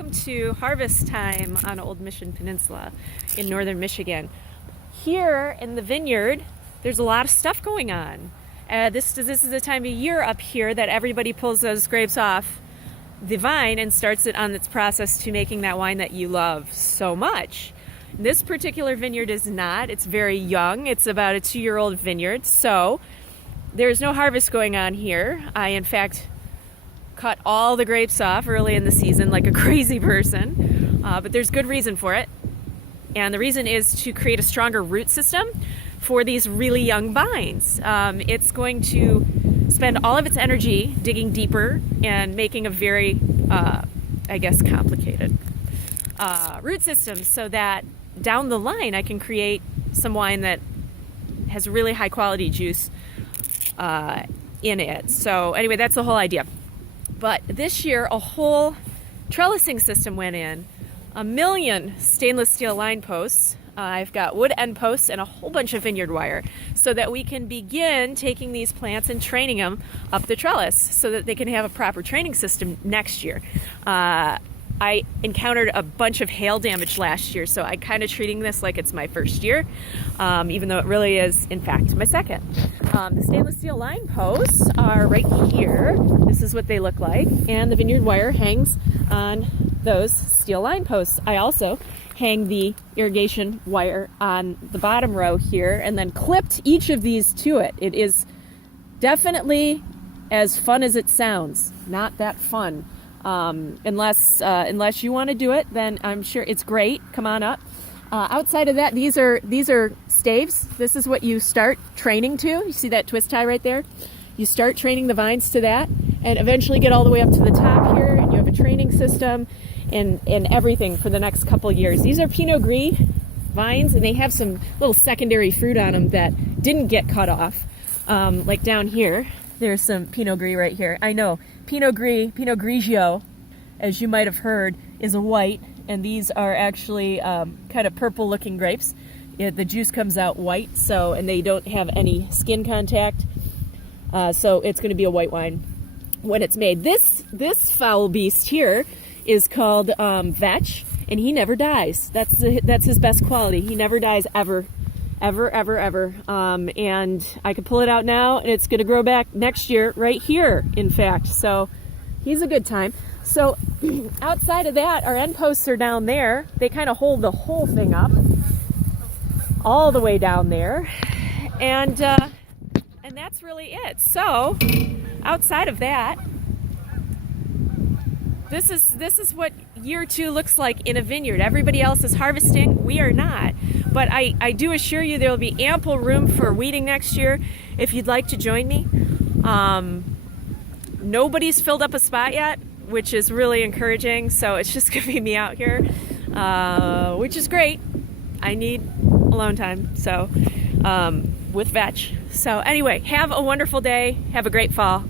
Welcome to harvest time on Old Mission Peninsula in northern Michigan. Here in the vineyard, there's a lot of stuff going on. This is the time of year up here that everybody pulls those grapes off the vine and starts it on its process to making that wine that you love so much. This particular vineyard is not. It's very young. It's about a 2-year-old vineyard, so there's no harvest going on here. I, in fact, cut all the grapes off early in the season like a crazy person, but there's good reason for it. And the reason is to create a stronger root system for these really young vines. It's going to spend all of its energy digging deeper and making a very, complicated root system so that down the line I can create some wine that has really high quality juice in it. So anyway, that's the whole idea. But this year, a whole trellising system went in, 1 million stainless steel line posts. I've got wood end posts and a whole bunch of vineyard wire so that we can begin taking these plants and training them up the trellis so that they can have a proper training system next year. I encountered a bunch of hail damage last year, so I'm kind of treating this like it's my first year, even though it really is, in fact, my second. The stainless steel line posts are right here. This is what they look like, and the vineyard wire hangs on those steel line posts. I also hang the irrigation wire on the bottom row here and then clipped each of these to it. It is definitely as fun as it sounds. Not that fun. Unless you want to do it, then I'm sure it's great. Come on up. Outside of that, these are staves. This is what you start training to. You see that twist tie right there? You start training the vines to that and eventually get all the way up to the top here, and you have a training system and everything for the next couple years. These are Pinot Gris vines, and they have some little secondary fruit on them that didn't get cut off. Like down here, there's some Pinot Gris right here. I know, Pinot Grigio, as you might have heard, is a white, and these are actually kind of purple-looking grapes. The juice comes out white, and they don't have any skin contact, so it's going to be a white wine when it's made. This foul beast here is called Vetch, and he never dies. That's his best quality. He never dies ever. Ever. And I could pull it out now, and it's going to grow back next year right here, in fact. So he's a good time. So outside of that, our end posts are down there. They kind of hold the whole thing up all the way down there. And that's really it. So outside of that, this is what year 2 looks like in a vineyard. Everybody else is harvesting. We are not. But I do assure you there will be ample room for weeding next year if you'd like to join me. Nobody's filled up a spot yet, which is really encouraging. So it's just going to be me out here, which is great. I need alone time, so with Vetch. So anyway, have a wonderful day. Have a great fall.